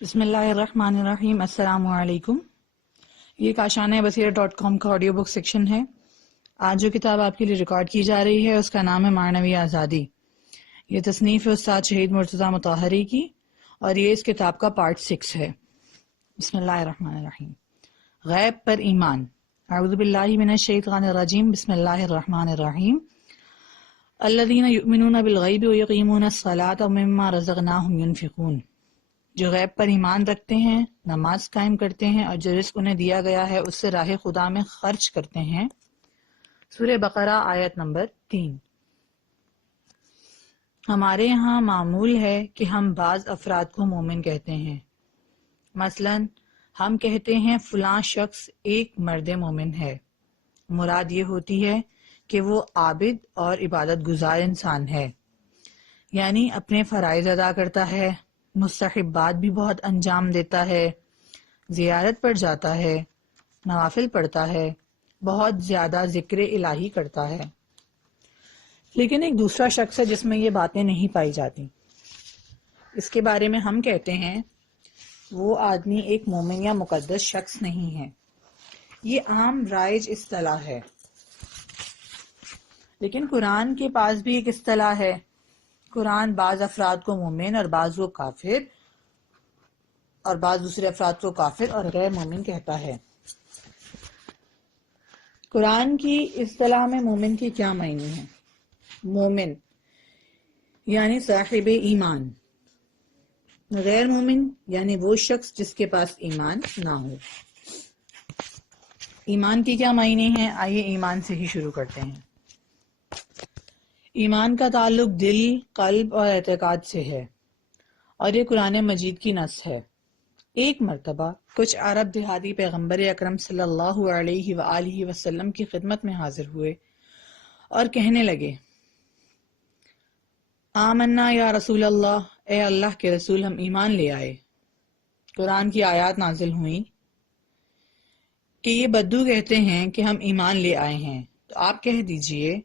بسم اللہ الرحمن الرحیم۔ السلام علیکم۔ یہ کاشانہ بصیرت.com کا آڈیو بک سیکشن ہے۔ آج جو کتاب آپ کے لیے ریکارڈ کی جا رہی ہے اس کا نام ہے معنوی آزادی۔ یہ تصنیف ہے استاد شہید مرتضیٰ مطہری کی اور یہ اس کتاب کا پارٹ 6 ہے۔ بسم اللہ الرحمن الرحیم۔ غیب پر ایمان۔ اعوذ باللہ من الشیطان الرجیم۔ بسم اللہ الرحمن الرحیم۔ الذین یؤمنون بالغیب ویقیمون الصلاۃ ومما رزقناہم ینفقون۔ جو غیب پر ایمان رکھتے ہیں، نماز قائم کرتے ہیں اور جو رزق انہیں دیا گیا ہے اس سے راہ خدا میں خرچ کرتے ہیں۔ سورہ بقرہ آیت نمبر 3۔ ہمارے یہاں معمول ہے کہ ہم بعض افراد کو مومن کہتے ہیں۔ مثلا ہم کہتے ہیں فلاں شخص ایک مرد مومن ہے۔ مراد یہ ہوتی ہے کہ وہ عابد اور عبادت گزار انسان ہے، یعنی اپنے فرائض ادا کرتا ہے، مستحبات بھی بہت انجام دیتا ہے، زیارت پر جاتا ہے، نوافل پڑھتا ہے، بہت زیادہ ذکر الہی کرتا ہے۔ لیکن ایک دوسرا شخص ہے جس میں یہ باتیں نہیں پائی جاتی۔ اس کے بارے میں ہم کہتے ہیں وہ آدمی ایک مومن یا مقدس شخص نہیں ہے۔ یہ عام رائج اصطلاح ہے، لیکن قرآن کے پاس بھی ایک اصطلاح ہے۔ قرآن بعض افراد کو مومن اور بعض کو کافر اور بعض دوسرے افراد کو کافر اور غیر مومن کہتا ہے۔ قرآن کی اصطلاح میں مومن کی کیا معنی ہے؟ مومن یعنی صاحب ایمان، غیر مومن یعنی وہ شخص جس کے پاس ایمان نہ ہو۔ ایمان کی کیا معنی ہے؟ آئیے ایمان سے ہی شروع کرتے ہیں۔ ایمان کا تعلق دل، قلب اور اعتقاد سے ہے، اور یہ قرآن مجید کی نص ہے۔ ایک مرتبہ کچھ عرب دیہاتی پیغمبر اکرم صلی اللہ علیہ وآلہ وسلم کی خدمت میں حاضر ہوئے اور کہنے لگے، آمنا یا رسول اللہ، اے اللہ کے رسول ہم ایمان لے آئے۔ قرآن کی آیات نازل ہوئیں کہ یہ بدو کہتے ہیں کہ ہم ایمان لے آئے ہیں، تو آپ کہہ دیجئے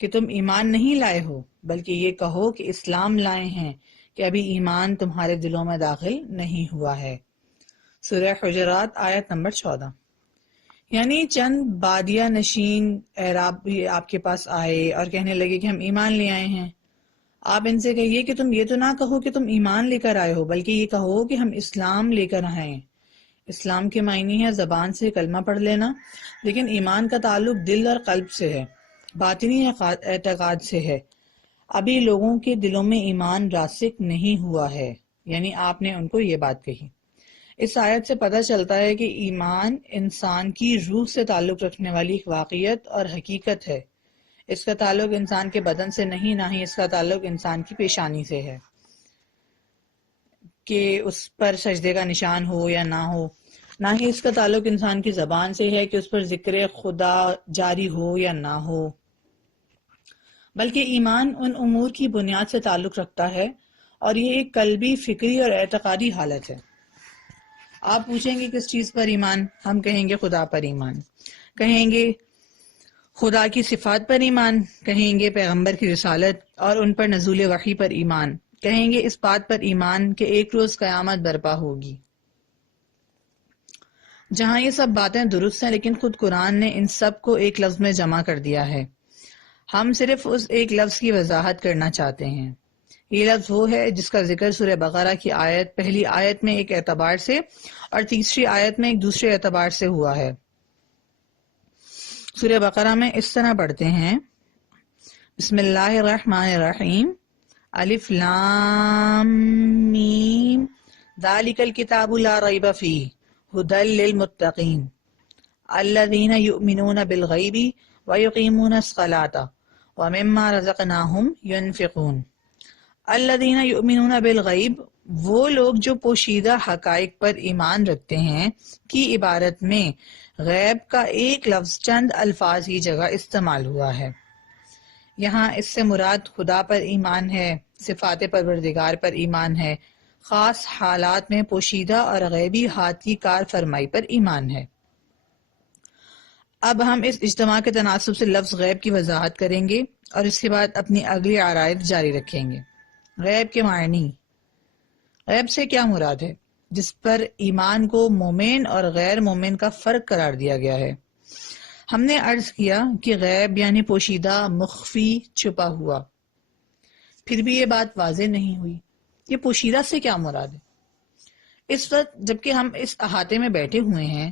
کہ تم ایمان نہیں لائے ہو، بلکہ یہ کہو کہ اسلام لائے ہیں، کہ ابھی ایمان تمہارے دلوں میں داخل نہیں ہوا ہے۔ سورہ حجرات آیت نمبر 14۔ یعنی چند بادیہ نشین اعراب بھی آپ کے پاس آئے اور کہنے لگے کہ ہم ایمان لے آئے ہیں۔ آپ ان سے کہیے کہ تم یہ تو نہ کہو کہ تم ایمان لے کر آئے ہو، بلکہ یہ کہو کہ ہم اسلام لے کر آئے ہیں۔ اسلام کے معنی ہے زبان سے کلمہ پڑھ لینا، لیکن ایمان کا تعلق دل اور قلب سے ہے، باطنی اعتقاد سے ہے۔ ابھی لوگوں کے دلوں میں ایمان راسخ نہیں ہوا ہے، یعنی آپ نے ان کو یہ بات کہی۔ اس آیت سے پتہ چلتا ہے کہ ایمان انسان کی روح سے تعلق رکھنے والی ایک واقعیت اور حقیقت ہے۔ اس کا تعلق انسان کے بدن سے نہیں، نہ ہی اس کا تعلق انسان کی پیشانی سے ہے کہ اس پر سجدے کا نشان ہو یا نہ ہو، نہ ہی اس کا تعلق انسان کی زبان سے ہے کہ اس پر ذکر خدا جاری ہو یا نہ ہو، بلکہ ایمان ان امور کی بنیاد سے تعلق رکھتا ہے، اور یہ ایک قلبی، فکری اور اعتقادی حالت ہے۔ آپ پوچھیں گے کس چیز پر ایمان؟ ہم کہیں گے خدا پر ایمان، کہیں گے خدا کی صفات پر ایمان، کہیں گے پیغمبر کی رسالت اور ان پر نزول وحی پر ایمان، کہیں گے اس بات پر ایمان کہ ایک روز قیامت برپا ہوگی۔ جہاں یہ سب باتیں درست ہیں، لیکن خود قرآن نے ان سب کو ایک لفظ میں جمع کر دیا ہے۔ ہم صرف اس ایک لفظ کی وضاحت کرنا چاہتے ہیں۔ یہ لفظ وہ ہے جس کا ذکر سورہ بقرہ کی پہلی آیت میں ایک اعتبار سے اور تیسری آیت میں ایک دوسرے اعتبار سے ہوا ہے۔ سورہ بقرہ میں اس طرح پڑھتے ہیں، بسم اللہ الرحمن الرحیم، الف لام میم، ذالک الکتاب لا ریب فیہ، ھدی للمتقین، الذین یؤمنون بالغیب ویقیمون الصلاۃ ومما رزقناہم ینفقون۔ الذین یؤمنون بالغیب، وہ لوگ جو پوشیدہ حقائق پر ایمان رکھتے ہیں کی عبارت میں غیب کا ایک لفظ چند الفاظ کی جگہ استعمال ہوا ہے۔ یہاں اس سے مراد خدا پر ایمان ہے، صفات پروردگار پر ایمان ہے، خاص حالات میں پوشیدہ اور غیبی ہاتھ کی کار فرمائی پر ایمان ہے۔ اب ہم اس اجتماع کے تناسب سے لفظ غیب کی وضاحت کریں گے اور اس کے بعد اپنی اگلی آرائد جاری رکھیں گے۔ غیب کے معنی، غیب سے کیا مراد ہے؟ جس پر ایمان کو مومن اور غیر مومن کا فرق قرار دیا گیا ہے۔ ہم نے عرض کیا کہ غیب یعنی پوشیدہ، مخفی، چھپا ہوا۔ پھر بھی یہ بات واضح نہیں ہوئی، یہ پوشیدہ سے کیا مراد ہے؟ اس وقت جبکہ ہم اس احاطے میں بیٹھے ہوئے ہیں،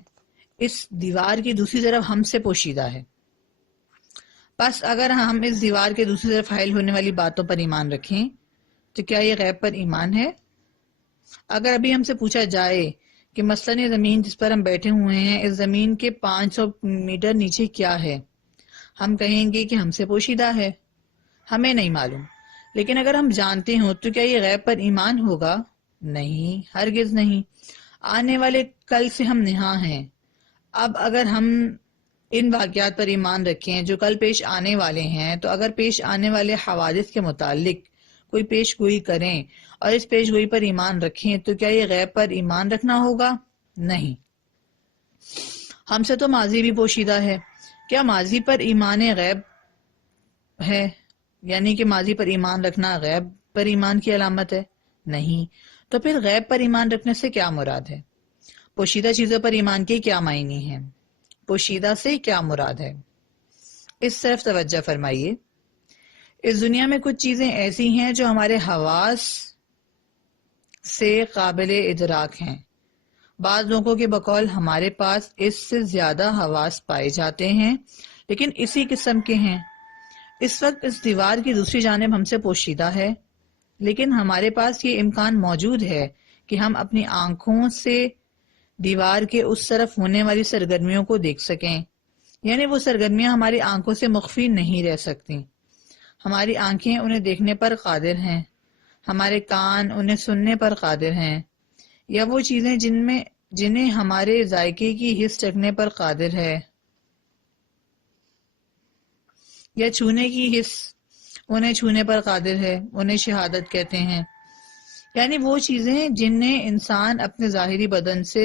اس دیوار کی دوسری طرف ہم سے پوشیدہ ہے۔ بس اگر ہم اس دیوار کے دوسری طرف حائل ہونے والی باتوں پر ایمان رکھیں تو کیا یہ غیب پر ایمان ہے؟ اگر ابھی ہم سے پوچھا جائے کہ مثلاً یہ زمین جس پر ہم بیٹھے ہوئے ہیں، اس زمین کے 500 میٹر نیچے کیا ہے، ہم کہیں گے کہ ہم سے پوشیدہ ہے، ہمیں نہیں معلوم۔ لیکن اگر ہم جانتے ہوں تو کیا یہ غیب پر ایمان ہوگا؟ نہیں، ہرگز نہیں۔ آنے والے کل سے ہم نہاں ہیں۔ اب اگر ہم ان واقعات پر ایمان رکھیں جو کل پیش آنے والے ہیں، تو اگر پیش آنے والے حوادث کے متعلق کوئی پیش گوئی کریں اور اس پیش گوئی پر ایمان رکھیں تو کیا یہ غیب پر ایمان رکھنا ہوگا؟ نہیں۔ ہم سے تو ماضی بھی پوشیدہ ہے، کیا ماضی پر ایمان غیب ہے؟ یعنی کہ ماضی پر ایمان رکھنا غیب پر ایمان کی علامت ہے؟ نہیں۔ تو پھر غیب پر ایمان رکھنے سے کیا مراد ہے؟ پوشیدہ چیزوں پر ایمان کے کیا معنی ہیں؟ پوشیدہ سے کیا مراد ہے؟ اس طرف توجہ فرمائیے۔ اس دنیا میں کچھ چیزیں ایسی ہیں جو ہمارے حواس سے قابل ادراک ہیں۔ بعض لوگوں کے بقول ہمارے پاس اس سے زیادہ حواس پائے جاتے ہیں، لیکن اسی قسم کے ہیں۔ اس وقت اس دیوار کی دوسری جانب ہم سے پوشیدہ ہے، لیکن ہمارے پاس یہ امکان موجود ہے کہ ہم اپنی آنکھوں سے دیوار کے اس طرف ہونے والی سرگرمیوں کو دیکھ سکیں، یعنی وہ سرگرمیاں ہماری آنکھوں سے مخفی نہیں رہ سکتی۔ ہماری آنکھیں انہیں دیکھنے پر قادر ہیں، ہمارے کان انہیں سننے پر قادر ہیں، یا وہ چیزیں جنہیں ہمارے ذائقے کی حس چکھنے پر قادر ہے، یا چھونے کی حس انہیں چھونے پر قادر ہے، انہیں شہادت کہتے ہیں۔ یعنی وہ چیزیں جنہیں انسان اپنے ظاہری بدن سے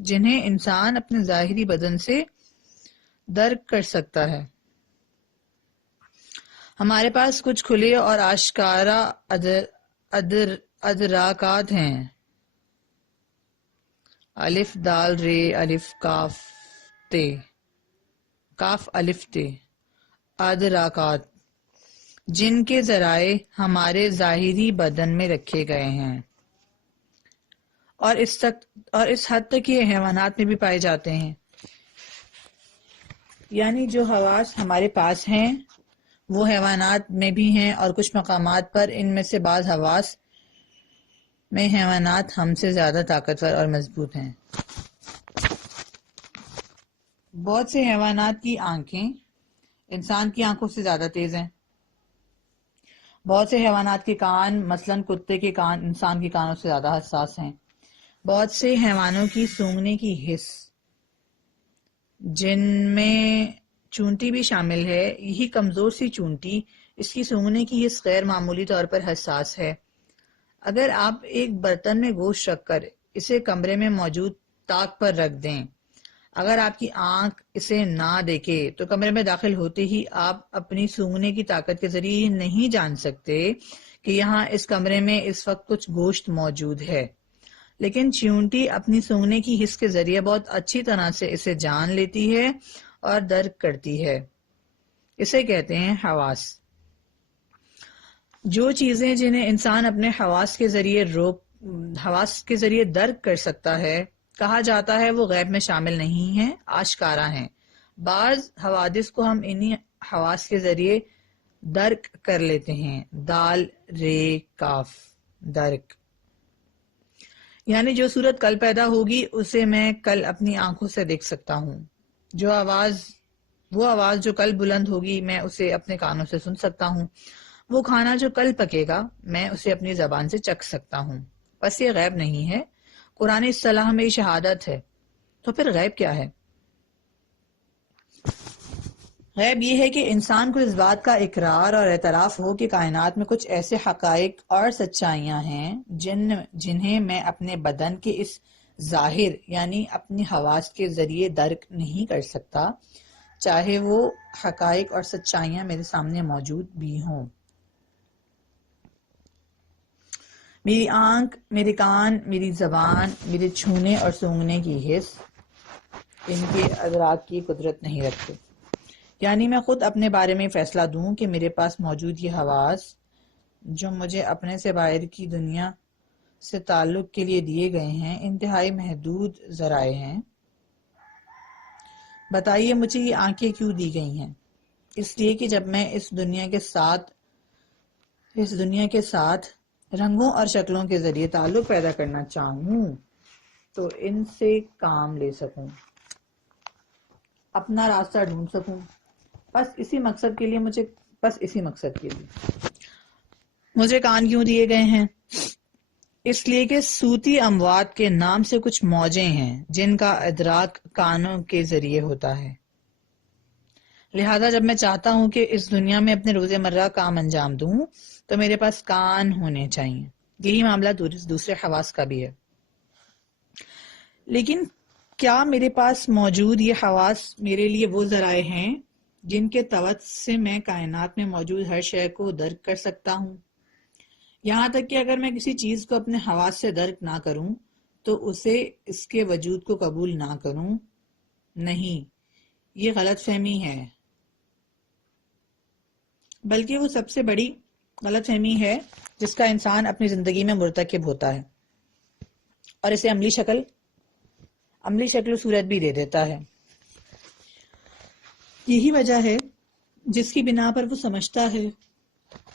جنہیں انسان اپنے ظاہری بدن سے درک کر سکتا ہے۔ ہمارے پاس کچھ کھلے اور آشکارا ادراکات ہیں۔ الف دال رے الف کاف تے، کاف الف تے، ادراکات جن کے ذرائع ہمارے ظاہری بدن میں رکھے گئے ہیں، اور اس حد تک یہ حیوانات میں بھی پائے جاتے ہیں۔ یعنی جو حواس ہمارے پاس ہیں وہ حیوانات میں بھی ہیں، اور کچھ مقامات پر ان میں سے بعض حواس میں حیوانات ہم سے زیادہ طاقتور اور مضبوط ہیں۔ بہت سے حیوانات کی آنکھیں انسان کی آنکھوں سے زیادہ تیز ہیں۔ بہت سے حیوانات کے کان، مثلاً کتے کے کان انسان کے کانوں سے زیادہ حساس ہیں۔ بہت سے حیوانوں کی سونگنے کی حس، جن میں چونٹی بھی شامل ہے، یہی کمزور سی چونٹی، اس کی سونگنے کی حس غیر معمولی طور پر حساس ہے۔ اگر آپ ایک برتن میں گوشت رکھ کر اسے کمرے میں موجود تاک پر رکھ دیں، اگر آپ کی آنکھ اسے نہ دیکھے تو کمرے میں داخل ہوتے ہی آپ اپنی سونگنے کی طاقت کے ذریعے نہیں جان سکتے کہ یہاں اس کمرے میں اس وقت کچھ گوشت موجود ہے، لیکن چیونٹی اپنی سونگنے کی حس کے ذریعے بہت اچھی طرح سے اسے جان لیتی ہے اور درک کرتی ہے۔ اسے کہتے ہیں حواس۔ جو چیزیں جنہیں انسان اپنے حواس کے ذریعے درک کر سکتا ہے، کہا جاتا ہے وہ غیب میں شامل نہیں ہیں، آشکارا ہیں۔ بعض حوادث کو ہم انہی حواس کے ذریعے درک کر لیتے ہیں۔ دال رے کاف، درک، یعنی جو صورت کل پیدا ہوگی اسے میں کل اپنی آنکھوں سے دیکھ سکتا ہوں۔ وہ آواز جو کل بلند ہوگی میں اسے اپنے کانوں سے سن سکتا ہوں۔ وہ کھانا جو کل پکے گا میں اسے اپنی زبان سے چکھ سکتا ہوں۔ بس یہ غیب نہیں ہے، قرآن اصطلاح میں شہادت ہے۔ تو پھر غیب کیا ہے؟ غیب یہ ہے کہ انسان کو اس بات کا اقرار اور اعتراف ہو کہ کائنات میں کچھ ایسے حقائق اور سچائیاں ہیں جنہیں میں اپنے بدن کے اس ظاہر یعنی اپنی حواس کے ذریعے درک نہیں کر سکتا، چاہے وہ حقائق اور سچائیاں میرے سامنے موجود بھی ہوں۔ میری آنکھ، میرے کان، میری زبان، میرے چھونے اور سونگھنے کی حس ان کے ادراک کی قدرت نہیں رکھتے. یعنی میں خود اپنے بارے میں فیصلہ دوں کہ میرے پاس موجود یہ حواس جو مجھے اپنے سے باہر کی دنیا سے تعلق کے لیے دیے گئے ہیں انتہائی محدود ذرائع ہیں. بتائیے مجھے یہ آنکھیں کیوں دی گئی ہیں؟ اس لیے کہ جب میں اس دنیا کے ساتھ رنگوں اور شکلوں کے ذریعے تعلق پیدا کرنا چاہوں تو ان سے کام لے سکوں، اپنا راستہ ڈھونڈ سکوں. بس اسی مقصد کے لیے مجھے کان کیوں دیے گئے ہیں؟ اس لیے کہ صوتی اموات کے نام سے کچھ موجیں ہیں جن کا ادراک کانوں کے ذریعے ہوتا ہے. لہذا جب میں چاہتا ہوں کہ اس دنیا میں اپنے روزمرہ کام انجام دوں تو میرے پاس کان ہونے چاہیے. یہی معاملہ دوسرے حواس کا بھی ہے. لیکن کیا میرے پاس موجود یہ حواس میرے لیے وہ ذرائع ہیں جن کے توسط سے میں کائنات میں موجود ہر شے کو درک کر سکتا ہوں؟ یہاں تک کہ اگر میں کسی چیز کو اپنے حواس سے درک نہ کروں تو اس کے وجود کو قبول نہ کروں؟ نہیں، یہ غلط فہمی ہے. بلکہ وہ سب سے بڑی غلط فہمی ہے جس کا انسان اپنی زندگی میں مرتکب ہوتا ہے اور اسے عملی شکل و صورت بھی دے دیتا ہے. یہی وجہ ہے جس کی بنا پر وہ سمجھتا ہے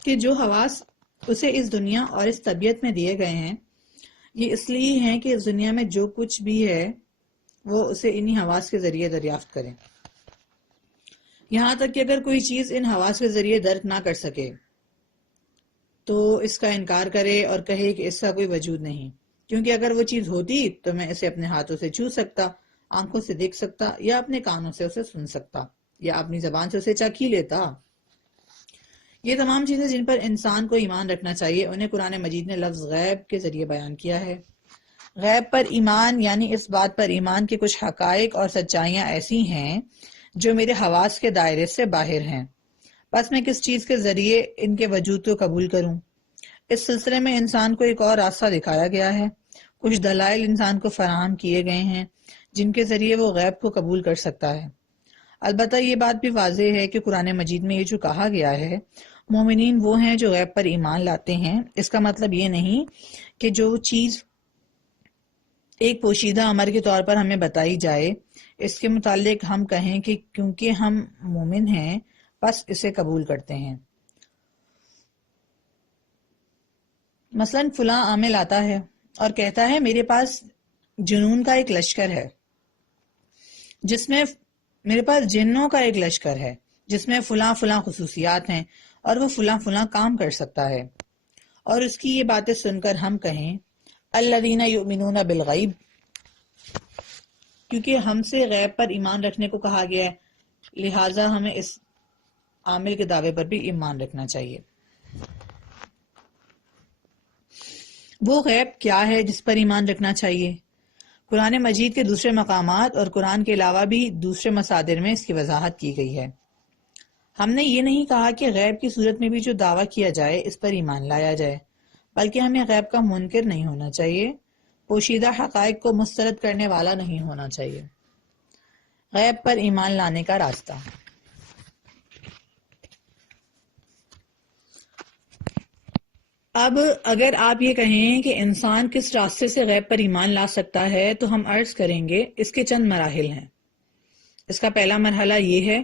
کہ جو حواس اسے اس دنیا اور اس طبیعت میں دیے گئے ہیں یہ اس لیے ہیں کہ اس دنیا میں جو کچھ بھی ہے وہ اسے انہی حواس کے ذریعے دریافت کرے. یہاں تک کہ اگر کوئی چیز ان حواس کے ذریعے درک نہ کر سکے تو اس کا انکار کرے اور کہے کہ اس کا کوئی وجود نہیں، کیونکہ اگر وہ چیز ہوتی تو میں اسے اپنے ہاتھوں سے چھو سکتا، آنکھوں سے دیکھ سکتا، یا اپنے کانوں سے اسے سن سکتا، یا اپنی زبان سے اسے چکھ ہی لیتا. یہ تمام چیزیں جن پر انسان کو ایمان رکھنا چاہیے انہیں قرآن مجید نے لفظ غیب کے ذریعے بیان کیا ہے. غیب پر ایمان یعنی اس بات پر ایمان کے کچھ حقائق اور سچائیاں ایسی ہیں جو میرے حواس کے دائرے سے باہر ہیں، بس میں کس چیز کے ذریعے ان کے وجود کو قبول کروں؟ اس سلسلے میں انسان کو ایک اور راستہ دکھایا گیا ہے. کچھ دلائل انسان کو فراہم کیے گئے ہیں جن کے ذریعے وہ غیب کو قبول کر سکتا ہے. البتہ یہ بات بھی واضح ہے کہ قرآن مجید میں یہ جو کہا گیا ہے مومنین وہ ہیں جو غیب پر ایمان لاتے ہیں. اس کا مطلب یہ نہیں کہ جو چیز ایک پوشیدہ امر کے طور پر ہمیں بتائی جائے اس کے متعلق ہم کہیں کہ کیونکہ ہم مومن ہیں بس اسے قبول کرتے ہیں. مثلا فلاں عامل آتا ہے اور کہتا ہے میرے پاس جنون کا ایک لشکر ہے، میرے پاس جنوں کا ایک لشکر ہے جس میں فلاں فلاں خصوصیات ہیں اور وہ فلاں فلاں کام کر سکتا ہے، اور اس کی یہ باتیں سن کر ہم کہیں الذین یؤمنون بالغیب، کیونکہ ہم سے غیب پر ایمان رکھنے کو کہا گیا ہے لہٰذا ہمیں اس عامل کے دعوے پر بھی ایمان رکھنا چاہیے. وہ غیب کیا ہے جس پر ایمان رکھنا چاہیے؟ قرآن مجید کے دوسرے مقامات اور قرآن کے علاوہ بھی دوسرے مصادر میں اس کی وضاحت کی گئی ہے. ہم نے یہ نہیں کہا کہ غیب کی صورت میں بھی جو دعویٰ کیا جائے اس پر ایمان لایا جائے، بلکہ ہمیں غیب کا منکر نہیں ہونا چاہیے، پوشیدہ حقائق کو مسترد کرنے والا نہیں ہونا چاہیے. غیب پر ایمان لانے کا راستہ. اب اگر آپ یہ کہیں کہ انسان کس راستے سے غیب پر ایمان لا سکتا ہے تو ہم عرض کریں گے اس کے چند مراحل ہیں. اس کا پہلا مرحلہ یہ ہے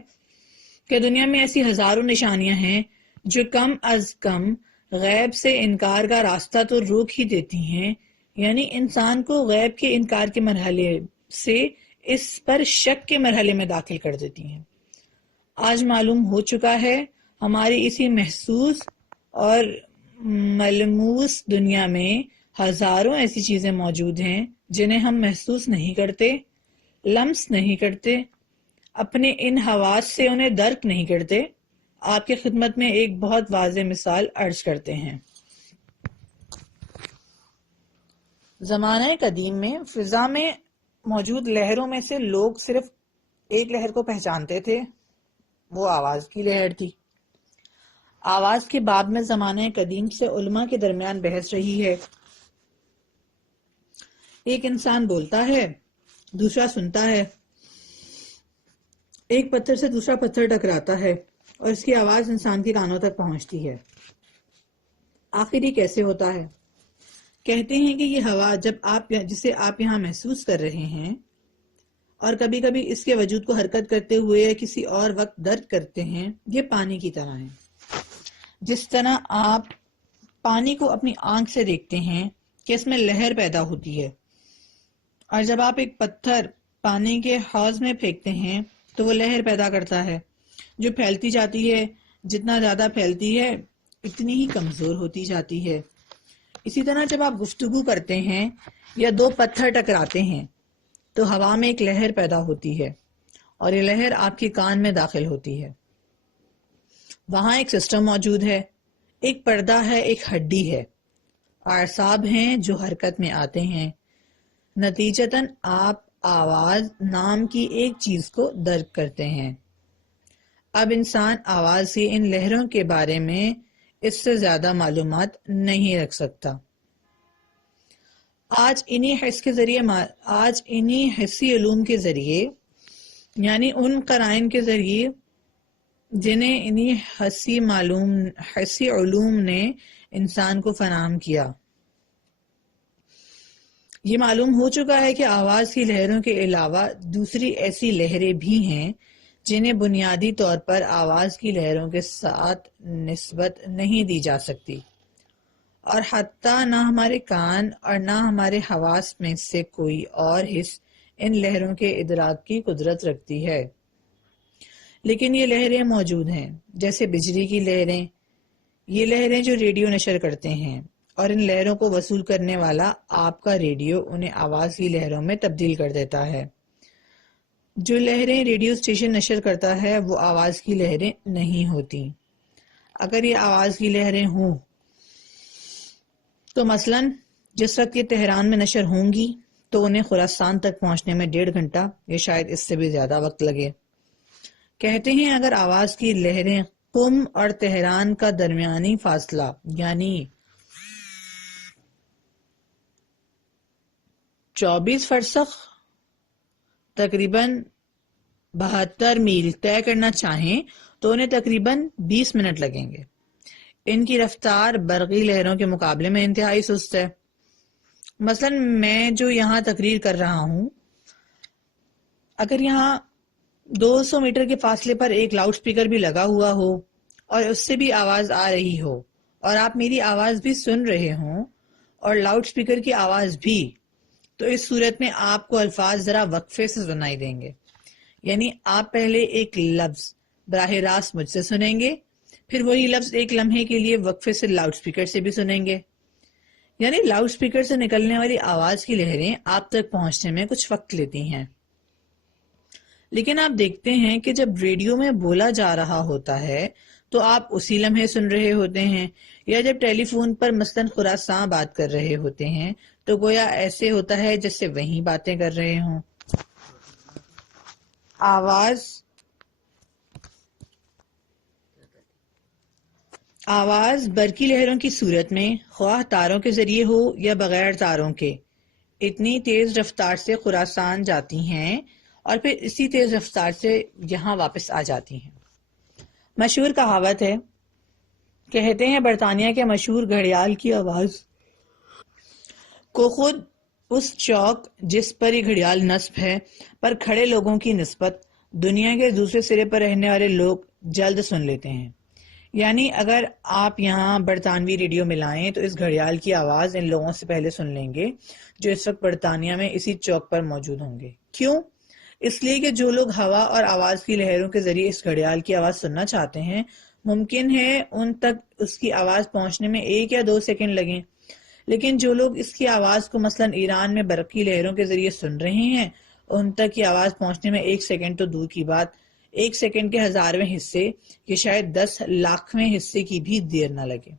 کہ دنیا میں ایسی ہزاروں نشانیاں ہیں جو کم از کم غیب سے انکار کا راستہ تو روک ہی دیتی ہیں، یعنی انسان کو غیب کے انکار کے مرحلے سے اس پر شک کے مرحلے میں داخل کر دیتی ہیں. آج معلوم ہو چکا ہے ہماری اسی محسوس اور ملموس دنیا میں ہزاروں ایسی چیزیں موجود ہیں جنہیں ہم محسوس نہیں کرتے، لمس نہیں کرتے، اپنے ان حواس سے انہیں درک نہیں کرتے. آپ کی خدمت میں ایک بہت واضح مثال عرض کرتے ہیں. زمانہ قدیم میں فضا میں موجود لہروں میں سے لوگ صرف ایک لہر کو پہچانتے تھے، وہ آواز کی لہر تھی. آواز کے باب میں زمانہ قدیم سے علماء کے درمیان بحث رہی ہے ایک انسان بولتا ہے، دوسرا سنتا ہے، ایک پتھر سے دوسرا پتھر ٹکراتا ہے اور اس کی آواز انسان کے کانوں تک پہنچتی ہے۔ آخر یہ کیسے ہوتا ہے؟ کہتے ہیں کہ یہ ہوا جسے آپ یہاں محسوس کر رہے ہیں اور کبھی کبھی اس کے وجود کو حرکت کرتے ہوئے یا کسی اور وقت درد کرتے ہیں، یہ پانی کی طرح ہے۔ جس طرح آپ پانی کو اپنی آنکھ سے دیکھتے ہیں کہ اس میں لہر پیدا ہوتی ہے، اور جب آپ ایک پتھر پانی کے حوض میں پھینکتے ہیں تو وہ لہر پیدا کرتا ہے جو پھیلتی جاتی ہے، جتنا زیادہ پھیلتی ہے اتنی ہی کمزور ہوتی جاتی ہے۔ اسی طرح جب آپ گفتگو کرتے ہیں یا دو پتھر ٹکراتے ہیں تو ہوا میں ایک لہر پیدا ہوتی ہے اور یہ لہر آپ کے کان میں داخل ہوتی ہے۔ وہاں ایک سسٹم موجود ہے، ایک پردہ ہے، ایک ہڈی ہے، اعصاب ہیں جو حرکت میں آتے ہیں۔ نتیجتاً آپ آواز نام کی ایک چیز کو درک کرتے ہیں۔ اب انسان آواز کی ان لہروں کے بارے میں اس سے زیادہ معلومات نہیں رکھ سکتا۔ آج انہی حسی علوم کے ذریعے، یعنی ان قرائن کے ذریعے جنہیں انہی حسی علوم نے انسان کو فراہم کیا، یہ معلوم ہو چکا ہے کہ آواز کی لہروں کے علاوہ دوسری ایسی لہریں بھی ہیں جنہیں بنیادی طور پر آواز کی لہروں کے ساتھ نسبت نہیں دی جا سکتی، اور حتیٰ نہ ہمارے کان اور نہ ہمارے حواس میں سے کوئی اور حس ان لہروں کے ادراک کی قدرت رکھتی ہے۔ لیکن یہ لہریں موجود ہیں، جیسے بجلی کی لہریں، یہ لہریں جو ریڈیو نشر کرتے ہیں، اور ان لہروں کو وصول کرنے والا آپ کا ریڈیو انہیں آواز کی لہروں میں تبدیل کر دیتا ہے۔ جو لہریں ریڈیو اسٹیشن نشر کرتا ہے وہ آواز کی لہریں نہیں ہوتی۔ اگر یہ آواز کی لہریں ہوں تو مثلاً جس وقت یہ تہران میں نشر ہوں گی تو انہیں خراسان تک پہنچنے میں 1.5 گھنٹہ یا شاید اس سے بھی زیادہ وقت لگے۔ کہتے ہیں اگر آواز کی لہریں قم اور تہران کا درمیانی فاصلہ یعنی 24 فرسخ تقریباً 72 میل طے کرنا چاہیں تو انہیں تقریباً 20 منٹ لگیں گے۔ ان کی رفتار برقی لہروں کے مقابلے میں انتہائی سست ہے۔ مثلا میں جو یہاں تقریر کر رہا ہوں، اگر یہاں 200 میٹر کے فاصلے پر ایک لاؤڈ سپیکر بھی لگا ہوا ہو اور اس سے بھی آواز آ رہی ہو اور آپ میری آواز بھی سن رہے ہوں اور لاؤڈ سپیکر کی آواز بھی، تو اس صورت میں آپ کو الفاظ ذرا وقفے سے سنائی دیں گے۔ یعنی آپ پہلے ایک لفظ براہ راست مجھ سے سنیں گے، پھر وہی لفظ ایک لمحے کے لیے وقفے سے لاؤڈ سپیکر سے بھی سنیں گے۔ یعنی لاؤڈ سپیکر سے نکلنے والی آواز کی لہریں آپ تک پہنچنے میں کچھ وقت لیتی ہیں، لیکن آپ دیکھتے ہیں کہ جب ریڈیو میں بولا جا رہا ہوتا ہے تو آپ اسی لمحے سن رہے ہوتے ہیں، یا جب ٹیلی فون پر مثلاً خراساں بات کر رہے ہوتے ہیں تو گویا ایسے ہوتا ہے جیسے وہیں باتیں کر رہے ہوں۔ آواز برقی لہروں کی صورت میں خواہ تاروں کے ذریعے ہو یا بغیر تاروں کے اتنی تیز رفتار سے خراسان جاتی ہیں اور پھر اسی تیز رفتار سے یہاں واپس آ جاتی ہیں۔ مشہور کہاوت ہے، کہتے ہیں برطانیہ کے مشہور گھڑیال کی آواز کو خود اس چوک جس پر یہ گھڑیال نصب ہے پر کھڑے لوگوں کی نسبت دنیا کے دوسرے سرے پر رہنے والے لوگ جلد سن لیتے ہیں۔ یعنی اگر آپ یہاں برطانوی ریڈیو ملائیں تو اس گھڑیال کی آواز ان لوگوں سے پہلے سن لیں گے جو اس وقت برطانیہ میں اسی چوک پر موجود ہوں گے۔ کیوں؟ اس لیے کہ جو لوگ ہوا اور آواز کی لہروں کے ذریعے اس گھڑیال کی آواز سننا چاہتے ہیں، ممکن ہے ان تک اس کی آواز پہنچنے میں 1 یا 2 سیکنڈ لگیں، لیکن جو لوگ اس کی آواز کو مثلاً ایران میں برقی لہروں کے ذریعے سن رہے ہیں، ان تک یہ آواز پہنچنے میں 1 سیکنڈ تو دور کی بات، 1 سیکنڈ کے 1000ویں حصے یا شاید 10 لاکھویں حصے کی بھی دیر نہ لگے۔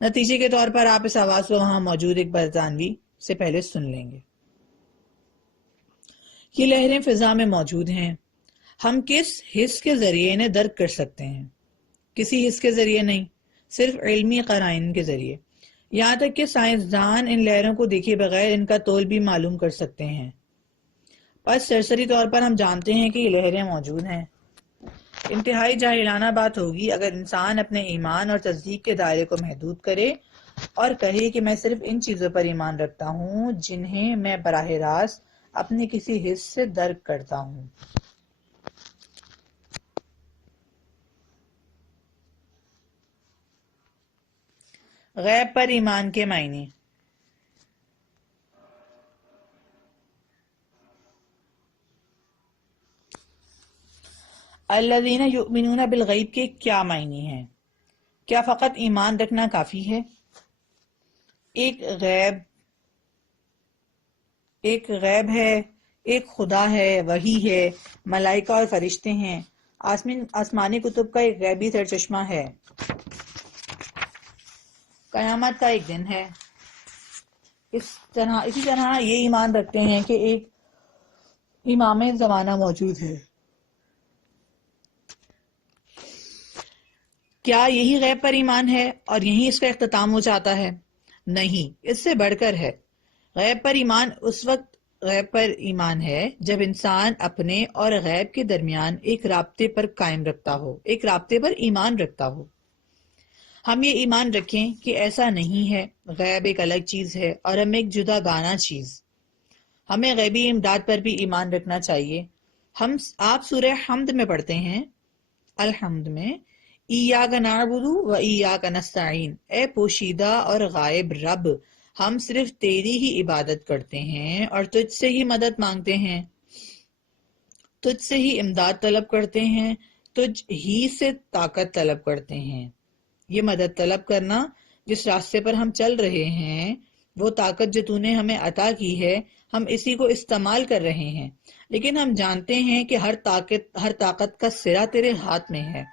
نتیجے کے طور پر آپ اس آواز کو وہاں موجود ایک برطانوی سے پہلے سن لیں گے۔ یہ لہریں فضا میں موجود ہیں، ہم کس حس کے ذریعے انہیں درک کر سکتے ہیں؟ کسی حس کے ذریعے نہیں، صرف علمی قرائن کے ذریعے۔ یہاں تک کہ سائنسدان ان لہروں کو دیکھے بغیر ان کا تول بھی معلوم کر سکتے ہیں۔ بس سرسری طور پر ہم جانتے ہیں کہ یہ لہریں موجود ہیں۔ انتہائی جاہلانہ بات ہوگی اگر انسان اپنے ایمان اور تصدیق کے دائرے کو محدود کرے اور کہے کہ میں صرف ان چیزوں پر ایمان رکھتا ہوں جنہیں میں براہ راست اپنے کسی حس سے درک کرتا ہوں۔ غیب پر ایمان کے معنی۔ الذین یؤمنون بالغیب کے کیا معنی ہیں؟ کیا فقط ایمان رکھنا کافی ہے؟ ایک غیب ہے، ایک خدا ہے، وحی ہے، ملائکہ اور فرشتے ہیں، آسمانی کتب کا ایک غیبی سرچشمہ ہے، قیامت کا ایک دن ہے۔ اسی طرح یہ ایمان رکھتے ہیں کہ ایک امام زمانہ موجود ہے۔ کیا یہی غیب پر ایمان ہے اور یہیں اس کا اختتام ہو جاتا ہے؟ نہیں، اس سے بڑھ کر ہے۔ غیب پر ایمان اس وقت غیب پر ایمان ہے جب انسان اپنے اور غیب کے درمیان ایک رابطے پر قائم رکھتا ہو، ایک رابطے پر ایمان رکھتا ہو۔ ہم یہ ایمان رکھیں کہ ایسا نہیں ہے، غیب ایک الگ چیز ہے اور ہم ایک جدا گانا چیز۔ ہمیں غیبی امداد پر بھی ایمان رکھنا چاہیے۔ آپ سورہ حمد میں پڑھتے ہیں، الحمد میں، ایاک نعبد و ایاک نستعین، اے پوشیدہ اور غائب رب، ہم صرف تیری ہی عبادت کرتے ہیں اور تجھ سے ہی مدد مانگتے ہیں، تجھ سے ہی امداد طلب کرتے ہیں، تجھ ہی سے طاقت طلب کرتے ہیں۔ یہ مدد طلب کرنا، جس راستے پر ہم چل رہے ہیں، وہ طاقت جو تو نے ہمیں عطا کی ہے، ہم اسی کو استعمال کر رہے ہیں، لیکن ہم جانتے ہیں کہ ہر طاقت کا سرا تیرے ہاتھ میں ہے۔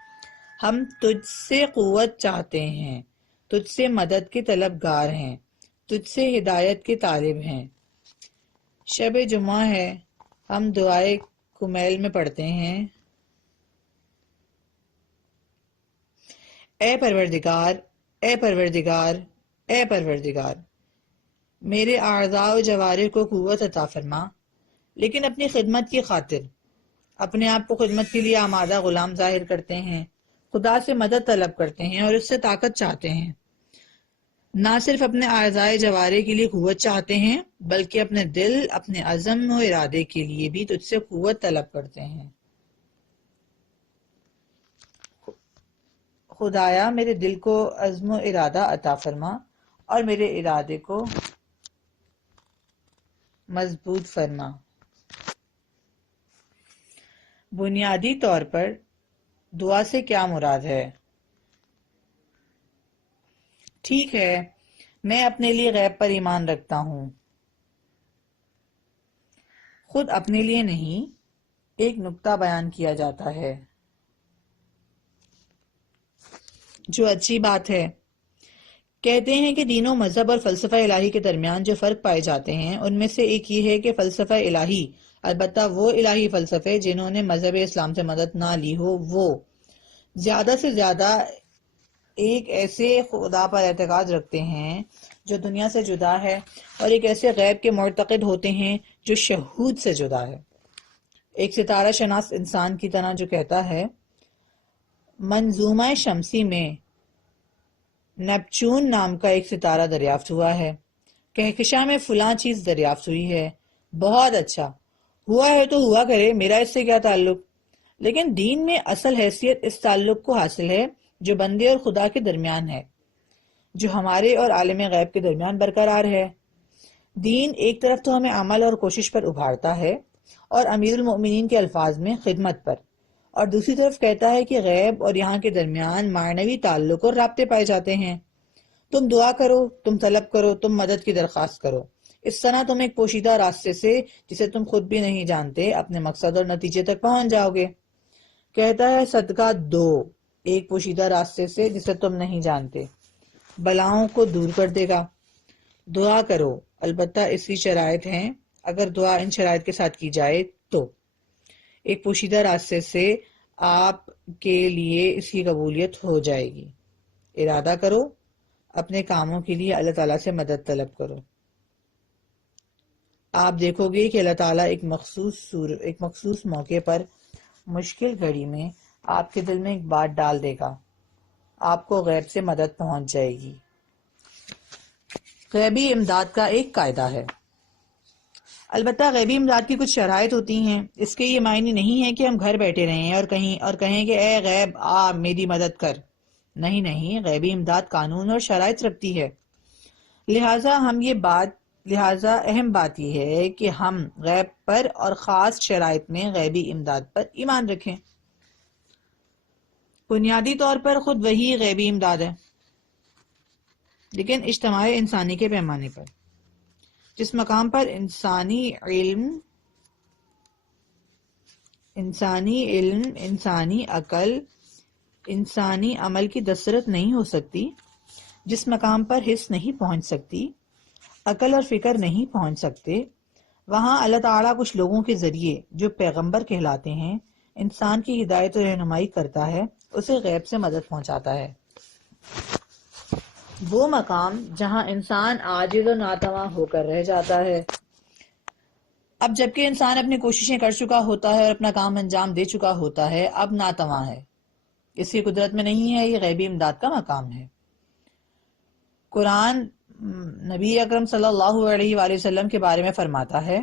ہم تجھ سے قوت چاہتے ہیں، تجھ سے مدد کے طلبگار ہیں، تجھ سے ہدایت کے طالب ہیں۔ شب جمعہ ہے، ہم دعائے کمیل میں پڑھتے ہیں، اے پروردگار، اے پروردگار، اے پروردگار، میرے اعضاء و جوارح کو قوت عطا فرما، لیکن اپنی خدمت کی خاطر اپنے آپ کو خدمت کے لیے آمادہ غلام ظاہر کرتے ہیں، خدا سے مدد طلب کرتے ہیں اور اس سے طاقت چاہتے ہیں۔ نہ صرف اپنے اعضاء جوارح کے لیے قوت چاہتے ہیں بلکہ اپنے دل، اپنے عزم و ارادے کے لیے بھی تجھ سے قوت طلب کرتے ہیں۔ خدایا میرے دل کو عزم و ارادہ عطا فرما اور میرے ارادے کو مضبوط فرما۔ بنیادی طور پر دعا سے کیا مراد ہے؟ ٹھیک ہے، میں اپنے لیے غیب پر ایمان رکھتا ہوں۔ خود اپنے لیے نہیں، ایک نکتہ بیان کیا جاتا ہے جو اچھی بات ہے۔ کہتے ہیں کہ دین و مذہب اور فلسفہ الہی کے درمیان جو فرق پائے جاتے ہیں ان میں سے ایک یہ ہے کہ فلسفہ الہی، البتہ وہ الہی فلسفے جنہوں نے مذہب اسلام سے مدد نہ لی ہو، وہ زیادہ سے زیادہ ایک ایسے خدا پر اعتقاد رکھتے ہیں جو دنیا سے جدا ہے اور ایک ایسے غیب کے معتقد ہوتے ہیں جو شہود سے جدا ہے۔ ایک ستارہ شناس انسان کی طرح جو کہتا ہے، منظومہ شمسی میں نیپچون نام کا ایک ستارہ دریافت ہوا ہے، کہکشاں میں فلاں چیز دریافت ہوئی ہے، بہت اچھا، ہوا ہے تو ہوا کرے، میرا اس سے کیا تعلق؟ لیکن دین میں اصل حیثیت اس تعلق کو حاصل ہے جو بندے اور خدا کے درمیان ہے، جو ہمارے اور عالم غیب کے درمیان برقرار ہے۔ دین ایک طرف تو ہمیں عمل اور کوشش پر ابھارتا ہے اور امیر المؤمنین کے الفاظ میں خدمت پر، اور دوسری طرف کہتا ہے کہ غیب اور یہاں کے درمیان معنوی تعلق اور رابطے پائے جاتے ہیں۔ تم دعا کرو، تم طلب کرو، تم مدد کی درخواست کرو، اس طرح تم ایک پوشیدہ راستے سے جسے تم خود بھی نہیں جانتے اپنے مقصد اور نتیجے تک پہنچ جاؤ گے۔ کہتا ہے صدقہ دو ایک پوشیدہ راستے سے جسے تم نہیں جانتے، بلاؤں کو دور کر دے گا۔ دعا کرو، البتہ اسی شرائط ہیں، اگر دعا ان شرائط کے ساتھ کی جائے تو ایک پوشیدہ راستے سے آپ کے لیے اس کی قبولیت ہو جائے گی۔ ارادہ کرو، اپنے کاموں کے لیے اللہ تعالیٰ سے مدد طلب کرو۔ آپ دیکھو گے کہ اللہ تعالیٰ ایک مخصوص موقع پر مشکل گھڑی میں آپ کے دل میں ایک بات ڈال دے گا، آپ کو غیب سے مدد پہنچ جائے گی۔ غیبی امداد کا ایک قاعدہ ہے، البتہ غیبی امداد کی کچھ شرائط ہوتی ہیں۔ اس کے یہ معنی نہیں ہے کہ ہم گھر بیٹھے رہیں اور کہیں کہ اے غیب آ میری مدد کر۔ نہیں، غیبی امداد قانون اور شرائط رکھتی ہے۔ لہٰذا اہم بات یہ ہے کہ ہم غیب پر اور خاص شرائط میں غیبی امداد پر ایمان رکھیں۔ بنیادی طور پر خود وہی غیبی امداد ہے، لیکن اجتماع انسانی کے پیمانے پر، جس مقام پر انسانی علم، انسانی عقل، انسانی عمل کی دسترس نہیں ہو سکتی، جس مقام پر حس نہیں پہنچ سکتی، عقل اور فکر نہیں پہنچ سکتے، وہاں اللہ تعالیٰ کچھ لوگوں کے ذریعے جو پیغمبر کہلاتے ہیں انسان کی ہدایت و رہنمائی کرتا ہے، اسے غیب سے مدد پہنچاتا ہے۔ وہ مقام جہاں انسان عاجز و ناتواں ہو کر رہ جاتا ہے۔ اب جبکہ انسان اپنی کوششیں کر چکا ہوتا ہے اور اپنا کام انجام دے چکا ہوتا ہے، اب ناتواں ہے، اس کی قدرت میں نہیں ہے، یہ غیبی امداد کا مقام ہے۔ قرآن نبی اکرم صلی اللہ علیہ وآلہ وسلم کے بارے میں فرماتا ہے،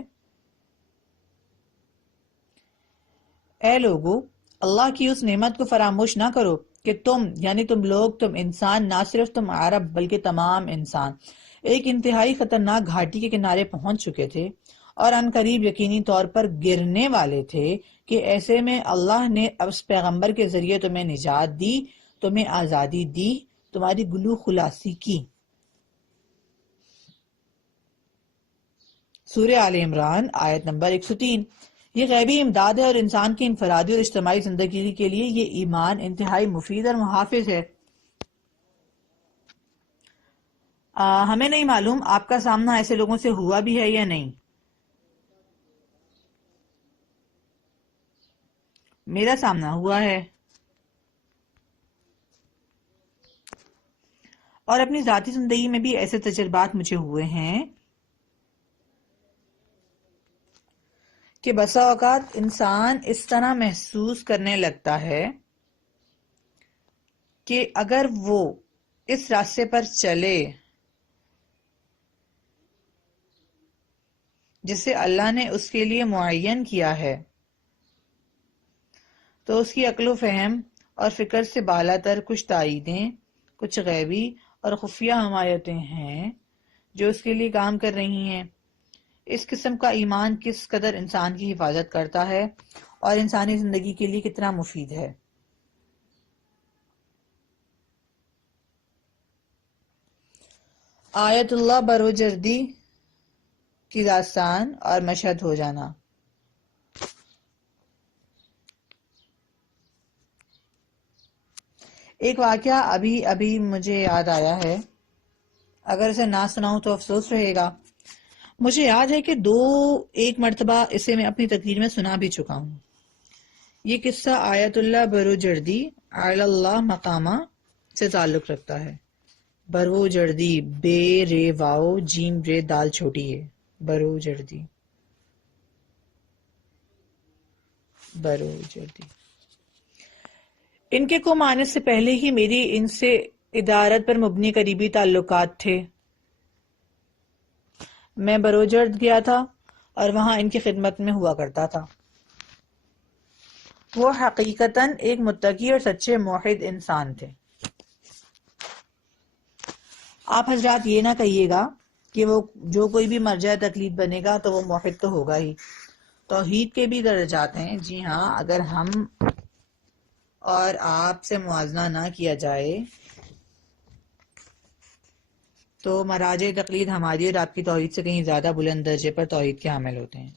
اے لوگو، اللہ کی اس نعمت کو فراموش نہ کرو کہ تم لوگ، تم انسان، نہ صرف تم عرب بلکہ تمام انسان ایک انتہائی خطرناک گھاٹی کے کنارے پہنچ چکے تھے اور ان قریب یقینی طور پر گرنے والے تھے کہ ایسے میں اللہ نے اس پیغمبر کے ذریعے تمہیں نجات دی، تمہیں آزادی دی، تمہاری گلو خلاصی کی۔ سورہ آل عمران آیت نمبر 103۔ یہ غیبی امداد ہے اور انسان کی انفرادی اور اجتماعی زندگی کے لیے یہ ایمان انتہائی مفید اور محافظ ہے۔ ہمیں نہیں معلوم آپ کا سامنا ایسے لوگوں سے ہوا بھی ہے یا نہیں۔ میرا سامنا ہوا ہے، اور اپنی ذاتی زندگی میں بھی ایسے تجربات مجھے ہوئے ہیں کہ بسا اوقات انسان اس طرح محسوس کرنے لگتا ہے کہ اگر وہ اس راستے پر چلے جسے اللہ نے اس کے لیے معین کیا ہے، تو اس کی عقل و فہم اور فکر سے بالا تر کچھ تائیدیں، کچھ غیبی اور خفیہ حمایتیں ہیں جو اس کے لیے کام کر رہی ہیں۔ اس قسم کا ایمان کس قدر انسان کی حفاظت کرتا ہے اور انسانی زندگی کے لیے کتنا مفید ہے۔ آیت اللہ بروجردی کی داستان اور مشہد ہو جانا۔ ایک واقعہ ابھی مجھے یاد آیا ہے، اگر اسے نہ سناؤں تو افسوس رہے گا۔ مجھے یاد ہے کہ ایک مرتبہ اسے میں اپنی تقریر میں سنا بھی چکا ہوں۔ یہ قصہ آیت اللہ بروجردی علی اللہ مقامہ سے تعلق رکھتا ہے۔ بروجردی، بے رے واؤ جیم رے دال چھوٹی ہے، بروجردی۔ ان کے قوم آنے سے پہلے ہی میری ان سے ادارت پر مبنی قریبی تعلقات تھے۔ میں بروجرد گیا تھا اور وہاں ان کی خدمت میں ہوا کرتا تھا۔ وہ حقیقتاً ایک متقی اور سچے موحد انسان تھے۔ آپ حضرات یہ نہ کہیے گا کہ وہ جو کوئی بھی مرجع تقلید بنے گا تو وہ موحد تو ہوگا ہی۔ توحید کے بھی درجات ہیں، جی ہاں، اگر ہم اور آپ سے موازنہ نہ کیا جائے تو مراجع تقلید ہماری اور آپ کی توحید سے کہیں زیادہ بلند درجے پر توحید کے حامل ہوتے ہیں۔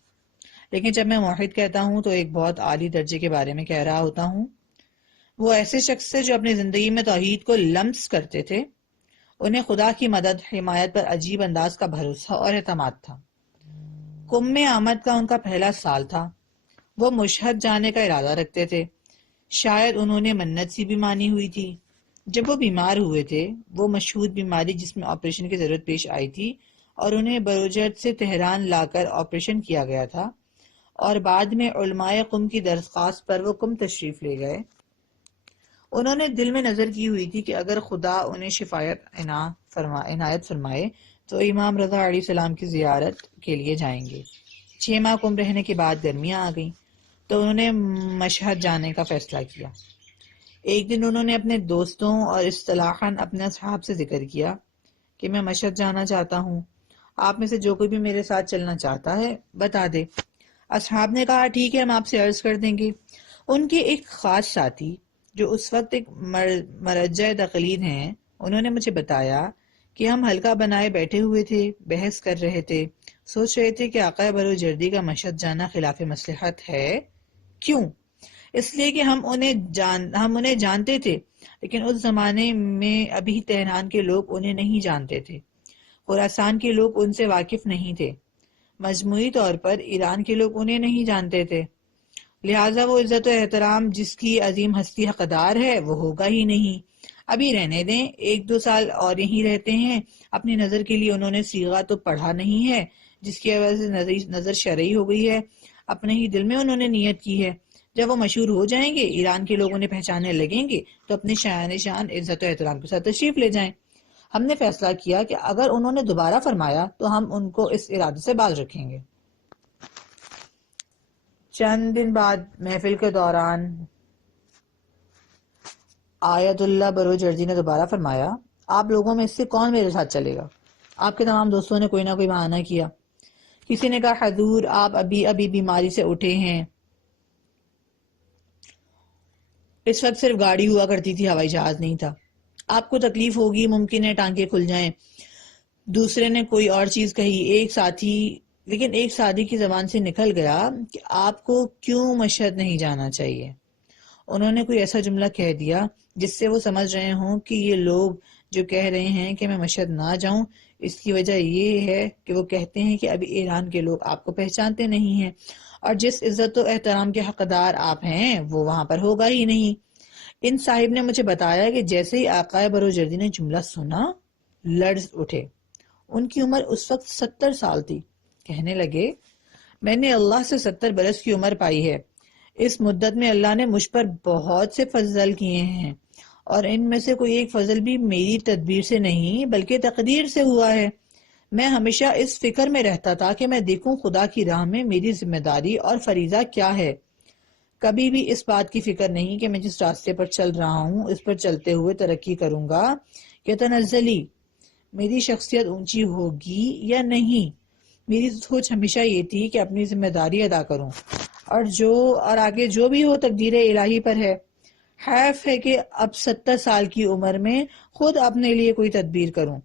لیکن جب میں موحد کہتا ہوں تو ایک بہت عالی درجے کے بارے میں کہہ رہا ہوتا ہوں۔ وہ ایسے شخص سے جو اپنی زندگی میں توحید کو لمس کرتے تھے، انہیں خدا کی مدد، حمایت پر عجیب انداز کا بھروسہ اور اعتماد تھا۔ قم آمد کا ان کا پہلا سال تھا۔ وہ مشہد جانے کا ارادہ رکھتے تھے، شاید انہوں نے منت سی بھی مانی ہوئی تھی۔ جب وہ بیمار ہوئے تھے، وہ مشہور بیماری جس میں آپریشن کی ضرورت پیش آئی تھی اور انہیں بروجرد سے تہران لا کر آپریشن کیا گیا تھا، اور بعد میں علماء قم کی درخواست پر وہ قم تشریف لے گئے، انہوں نے دل میں نظر کی ہوئی تھی کہ اگر خدا انہیں شفایت عنایت فرمائے تو امام رضا علیہ السلام کی زیارت کے لیے جائیں گے۔ 6 ماہ قم رہنے کے بعد گرمیاں آ گئیں تو انہوں نے مشہد جانے کا فیصلہ کیا۔ ایک دن انہوں نے اپنے دوستوں اور اصطلاحاً اپنے اصحاب سے ذکر کیا کہ میں مشہد جانا چاہتا ہوں، آپ میں سے جو کوئی بھی میرے ساتھ چلنا چاہتا ہے بتا دے۔ اصحاب نے کہا ٹھیک ہے، ہم آپ سے عرض کر دیں گے۔ ان کے ایک خاص ساتھی جو اس وقت ایک مرجع تقلید ہیں، انہوں نے مجھے بتایا کہ ہم حلقہ بنائے بیٹھے ہوئے تھے، بحث کر رہے تھے، سوچ رہے تھے کہ آقا بروجردی کا مشہد جانا خلاف مصلحت ہے۔ کیوں؟ اس لیے کہ ہم انہیں جانتے تھے، لیکن اس زمانے میں ابھی تہران کے لوگ انہیں نہیں جانتے تھے، خراسان کے لوگ ان سے واقف نہیں تھے، مجموعی طور پر ایران کے لوگ انہیں نہیں جانتے تھے، لہٰذا وہ عزت و احترام جس کی عظیم ہستی حقدار ہے وہ ہوگا ہی نہیں۔ ابھی رہنے دیں، 1-2 سال اور یہیں رہتے ہیں۔ اپنی نظر کے لیے انہوں نے صیغہ تو پڑھا نہیں ہے، جس کی وجہ سے نظر شرعی ہو گئی ہے، اپنے ہی دل میں انہوں نے نیت کی ہے، جب وہ مشہور ہو جائیں گے، ایران کے لوگ انہیں پہچاننے لگیں گے تو اپنی شان عزت و احترام کے ساتھ تشریف لے جائیں۔ ہم نے فیصلہ کیا کہ اگر انہوں نے دوبارہ فرمایا تو ہم ان کو اس ارادے سے باز رکھیں گے۔ چند دن بعد محفل کے دوران آیت اللہ بروجردی نے دوبارہ فرمایا آپ لوگوں میں اس سے کون میرے ساتھ چلے گا؟ آپ کے تمام دوستوں نے کوئی نہ کوئی بہانہ کیا۔ کسی نے کہا حضور آپ ابھی بیماری سے اٹھے ہیں، اس وقت صرف گاڑی ہوا کرتی تھی، ہوائی جہاز نہیں تھا، آپ کو تکلیف ہوگی، ممکن ہے ٹانکے کھل جائیں۔ دوسرے نے کوئی اور چیز کہی، لیکن ایک ساتھی کی زبان سے نکل گیا کہ آپ کو کیوں مشہد نہیں جانا چاہیے۔ انہوں نے کوئی ایسا جملہ کہہ دیا جس سے وہ سمجھ رہے ہوں کہ یہ لوگ جو کہہ رہے ہیں کہ میں مشہد نہ جاؤں، اس کی وجہ یہ ہے کہ وہ کہتے ہیں کہ ابھی ایران کے لوگ آپ کو پہچانتے نہیں ہیں، اور جس عزت و احترام کے حقدار آپ ہیں وہ وہاں پر ہوگا ہی نہیں۔ ان صاحب نے مجھے بتایا کہ جیسے ہی آقا بروجردی نے جملہ سنا، لرز اٹھے۔ ان کی عمر اس وقت 70 سال تھی۔ کہنے لگے میں نے اللہ سے 70 برس کی عمر پائی ہے، اس مدت میں اللہ نے مجھ پر بہت سے فضل کیے ہیں، اور ان میں سے کوئی ایک فضل بھی میری تدبیر سے نہیں بلکہ تقدیر سے ہوا ہے۔ میں ہمیشہ اس فکر میں رہتا تھا کہ میں دیکھوں خدا کی راہ میں میری ذمہ داری اور فریضہ کیا ہے، کبھی بھی اس بات کی فکر نہیں کہ میں جس راستے پر چل رہا ہوں اس پر چلتے ہوئے ترقی کروں گا یا تنزلی، میری شخصیت اونچی ہوگی یا نہیں۔ میری سوچ ہمیشہ یہ تھی کہ اپنی ذمہ داری ادا کروں، اور آگے جو بھی ہو تقدیر الہی پر ہے۔ حیف ہے کہ اب 70 سال کی عمر میں خود اپنے لیے کوئی تدبیر کروں،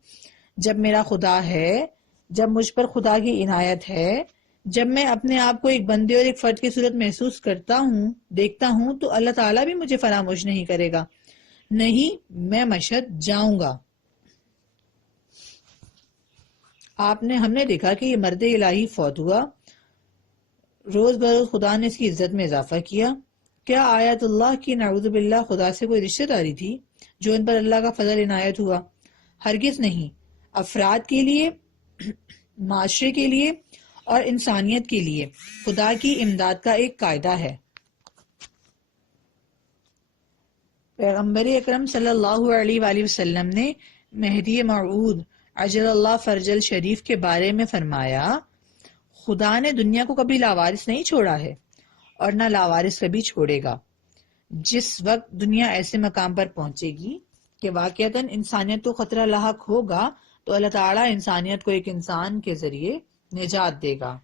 جب میرا خدا ہے، جب مجھ پر خدا کی عنایت ہے، جب میں اپنے آپ کو ایک بندے اور ایک فرد کی صورت محسوس کرتا ہوں، دیکھتا ہوں، تو اللہ تعالیٰ بھی مجھے فراموش نہیں کرے گا۔ نہیں، میں مشہد جاؤں گا۔ ہم نے دیکھا کہ یہ مرد الہی فوت ہوا، روز بروز خدا نے اس کی عزت میں اضافہ کیا۔ کیا آیت اللہ کی نعوذ باللہ خدا سے کوئی رشتہ داری تھی جو ان پر اللہ کا فضل عنایت ہوا؟ ہرگز نہیں۔ افراد کے لیے، معاشرے کے لیے اور انسانیت کے لیے خدا کی امداد کا ایک قاعدہ ہے۔ پیغمبر اکرم صلی اللہ علیہ وآلہ وسلم نے مہدی موعود عجل اللہ فرجل شریف کے بارے میں فرمایا خدا نے دنیا کو کبھی لاوارث نہیں چھوڑا ہے اور نہ لاوارث کبھی چھوڑے گا۔ جس وقت دنیا ایسے مقام پر پہنچے گی کہ واقعتاً انسانیت کو خطرہ لاحق ہوگا تو اللہ تعالیٰ انسانیت کو ایک انسان کے ذریعے نجات دے گا۔